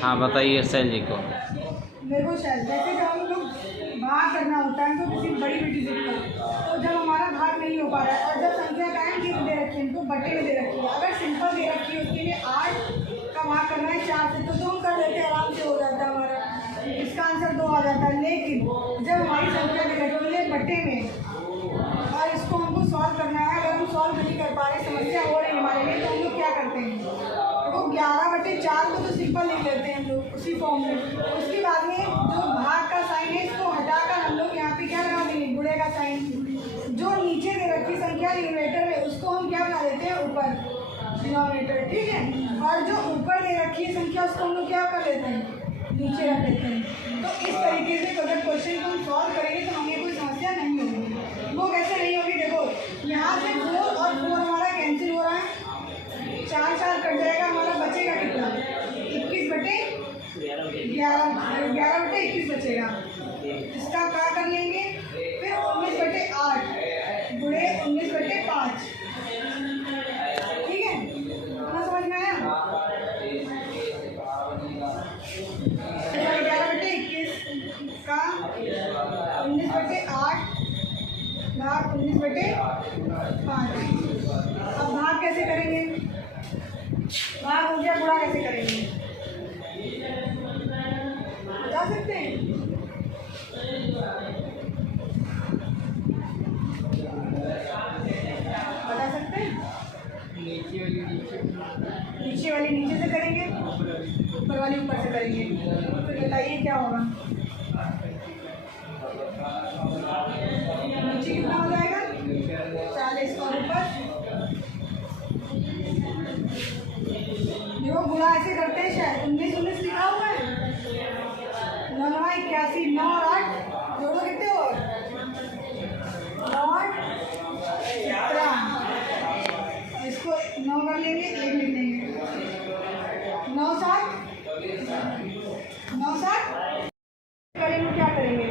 हाँ बताइए शैल जी को। देखो शैल, जैसे जब हम लोग भाग करना होता है तो किसी बड़ी बेटी से का, तो जब हमारा भाग नहीं हो पा रहा है और जब संख्या कायम की दे रखी है, इनको बटे में दे रखी है, अगर सिंपल दे रखी है उसके लिए 8 का भाग करना है 4 से, तो हम कर लेते हैं, आराम से हो जाता है हमारा, इसका आंसर 2 आ जाता है। लेकिन जब हमारी संख्या दे रखी है बटे में और इसको हमको सॉल्व करना है, अगर हम सॉल्व नहीं कर पा रहे, समस्या हो रही है हमारे लिए, तो हम लोग क्या करते हैं, तो 11/4 को तो सिंपल लिख लेते हैं हम लोग उसी फॉर्म में। उसके बाद में जो भाग का साइन है इसको हटाकर हम लोग यहाँ पे क्या लगा देंगे, गुणे का साइन। जो नीचे दे रखी संख्या न्यूमरेटर में उसको हम क्या बना देते हैं, ऊपर डिनोमिनेटर, ठीक है। और जो ऊपर दे रखी है संख्या उसको हम लोग क्या कर लेते हैं, नीचे रख देते हैं। तो इस तरीके से अगर क्वेश्चन को हम सॉल्व करेंगे तो हमें कोई समस्या नहीं होगी। वो कैसे नहीं होगी, देखो यहाँ से 4 और 4 हमारा कैंसिल हो रहा है, 4 कट जाएगा, हमारा बचेगा कितना, 11/21 बचेगा। इसका क्या कर लेंगे, फिर 19/8 गुणे 19/5, ठीक है, इतना समझ में आया। 11/21 का 19/8 भाग 19/5। अब भाग कैसे करेंगे, भाग हो गया, गुणा कैसे करेंगे बता सकते हैं, बता सकते हैं। नीचे वाली नीचे से करेंगे, ऊपर वाली ऊपर से करेंगे, तो बताइए क्या होगा, नीचे कितना हो जाएगा 40 और ऊपर, देखो गुणा ऐसे करते हैं, शायद 19 लिखा हुआ है, 9 9 81, 9 और 8 जोड़ो कितने हो, 9 8 17, इसको 9 कर लेंगे, 1 लिख लेंगे, 9 7 करेंगे, क्या करेंगे,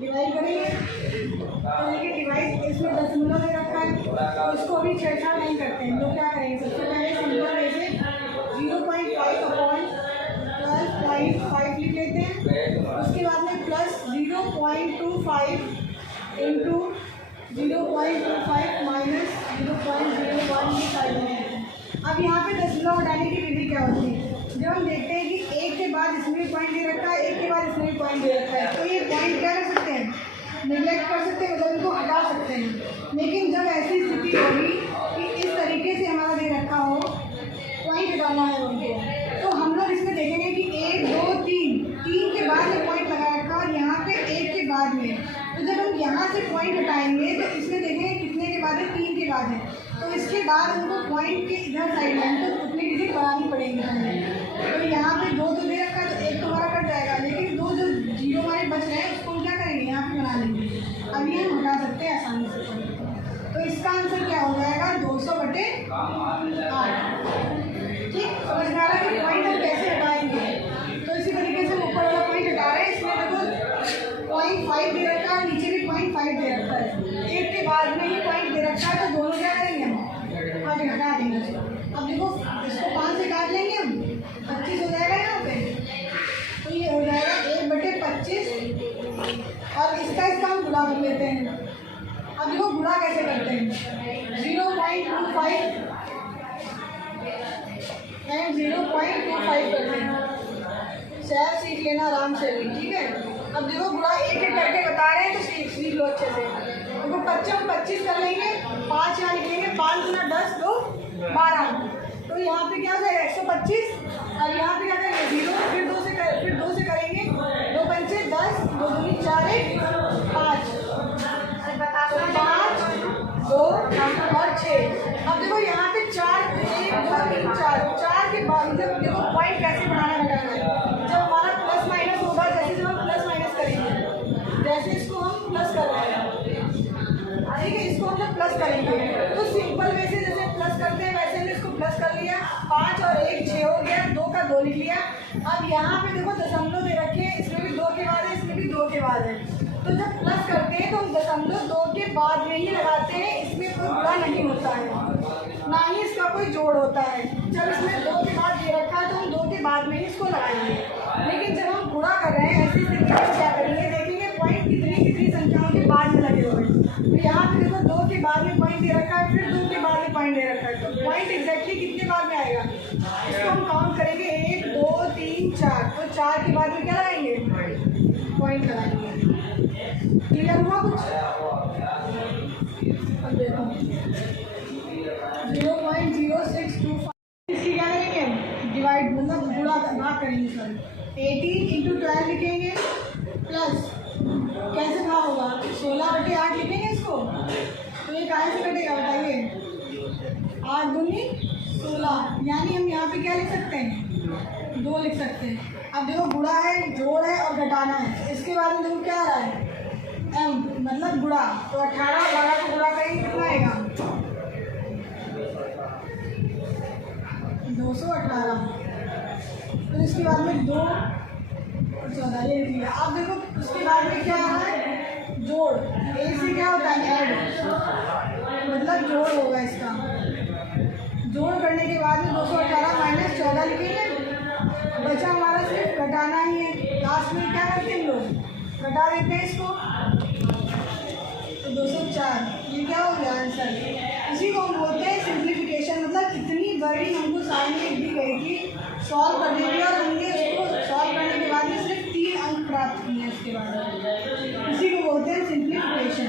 डिवाइड करेंगे, तो देखिए डिवाइड इसमें दशमलव दे रखा है, तो इसको अभी छेड़छाड़ नहीं करते हैं, तो क्या करेंगे, सबसे पहले सिंपल ऐसे 0.5 अपॉन 12.5 लिख लेते हैं। उसके बाद में प्लस 0.25 इंटू 0.25 माइनस 0.01 अब यहाँ पे दशमलव हटाने की विधि क्या होती है, जब हम देखते हैं कि 1 के बाद इसमें भी पॉइंट दे रखा है, 1 के बाद इसमें भी पॉइंट दे रखा है, तो ये पॉइंट क्या कर सकते हैं, निगलेक्ट कर सकते हैं, मतलब इनको हटा सकते हैं। लेकिन जब ऐसी स्थिति होगी कि इस तरीके से हमारा दे रखा हो, पॉइंट हटाना है उनको, तो हम लोग इसमें देखेंगे कि 1 2 3 के बाद में पॉइंट लगा रखा और यहाँ पे 1 के बाद में, तो जब हम यहाँ से पॉइंट हटाएंगे तो इसमें देखेंगे कितने के बाद है, 3 के बाद है, तो इसके बाद उनको पॉइंट के इधर साइड में तो उतनी डिजिट बढ़ानी पड़ेगी हमें। तो यहाँ पे 2 तो दे रखा है, तो 1 तो हमारा कट जाएगा, लेकिन 2 जो 0 हमारे बच रहे हैं उसको हम क्या करेंगे, यहाँ पे बना लेंगे, अब ये हम हटा सकते हैं आसानी से। तो इसका आंसर क्या हो जाएगा, 200/8, ठीक, समझ में आ रहा है कि पॉइंट हम कैसे हटाएंगे। तो इसी तरीके से ऊपर वाला पॉइंट हटा रहे हैं, इसमें देखो 0.5 दे रखा है, नीचे भी 0.5 दे रखा है, 1 के बाद में ही पॉइंट दे रखा है, तो दोनों क्या करेंगे हम आगे हटा देंगे। अब देखो इसको 5 से काट लेंगे हम, 25 हो जाएगा यहाँ पे, तो ये हो जाएगा 1/25 और इसका हम गुणा कर लेते हैं। अब देखो गुणा कैसे करते हैं, 0.25 एंड 0.25 करते हैं, शायद सीख लेना आराम से भी, ठीक है। अब देखो गुणा एक करके बता रहे हैं तो सीख लो अच्छे से। देखो 25 कर लेंगे, 5 यहाँ लिखेंगे, 5 गुना 10 2 12, तो यहाँ पे क्या हो जाएगा 125, और यहाँ पे क्या करेंगे 0, फिर 2 से करेंगे, 2 पंचे 10, 2 दूनी 4 1 5 5 2 और 6। अब देखो यहाँ पे 4 1 2 3 4 के बाद देखो पॉइंट कैसे बढ़ाना घटाना है, जब हमारा प्लस माइनस होगा, जैसे जब हम प्लस माइनस करेंगे, जैसे इसको हम प्लस कर रहे हैं, ठीक है, इसको हम जब प्लस करेंगे तो सिंपल वे से जैसे प्लस करते हैं वैसे हमने इसको प्लस कर लिया, 5 और 1 6 हो गया, 2 का 2 लिख लिया। अब यहाँ पे देखो दशमलव दे रखे हैं, इसमें भी 2 के बाद है, इसमें भी 2 के बाद है, तो जब प्लस करते हैं तो हम दशमलव 2 के बाद में ही लगाते हैं, इसमें कोई बुरा नहीं होता है। ना ही इसका कोई जोड़ होता है। जब इसमें 2 के बाद ये रखा है तो हम 2 के बाद में ही इसको लगाएंगे, लेकिन जब हम गुणा कर रहे हैं ऐसी स्थिति में क्या करेंगे, देखेंगे पॉइंट कितनी संख्याओं के बाद में लगे हुए हैं। तो यहाँ पे देखो 2 के बाद में पॉइंट दे रखा है, फिर 2 के बाद में पॉइंट दे रखा है, तो पॉइंट एग्जैक्टली कितने बाद में आएगा, इसको हम काउंट करेंगे 1 2 3 4, तो 4 के बाद में क्या लगाएंगे, पॉइंट लगाएंगे। क्लियर हुआ कुछ? अब देखो 0.0625 इसकी क्या करेंगे, डिवाइड मतलब गुणा भाग करेंगे, सर 18 इंटू 12 लिखेंगे, प्लस कैसे भाग होगा 16/8 लिखेंगे इसको, तो ये कहाँ से कटेगा बताइए, 8 दूनी 16, यानी हम यहाँ पे क्या लिख सकते हैं, 2 लिख सकते हैं। अब देखो गुणा है, जोड़ है और घटाना है, इसके बाद में देखो क्या आ रहा है, m मतलब गुणा, तो 18 12 को गुणा करेंगे कितना आएगा, 218, फिर इसके बाद में 2 और 14 ये लिख लिया। अब देखो उसके बाद में क्या आ रहा है, जोड़, ए से क्या होता है ऐड, मतलब जोड़ होगा इसका, जोड़ करने के बाद में 218 माइनस 14 लिखेंगे, बचा हमारा सिर्फ घटाना ही है। लास्ट में क्या करते हैं हम लोग, घटा देते हैं इसको, तो 204, ये क्या हो गया आंसर। इसी को हम बोलते हैं सिंप्लीफिकेशन, मतलब इतनी बड़ी हमको साइंस दी गई थी सॉल्व करने की, और हमने उसको सॉल्व करने के बाद में सिर्फ 3 अंक प्राप्त किए हैं। इसके बाद इसी को बोलते हैं सिंप्लीफिकेशन।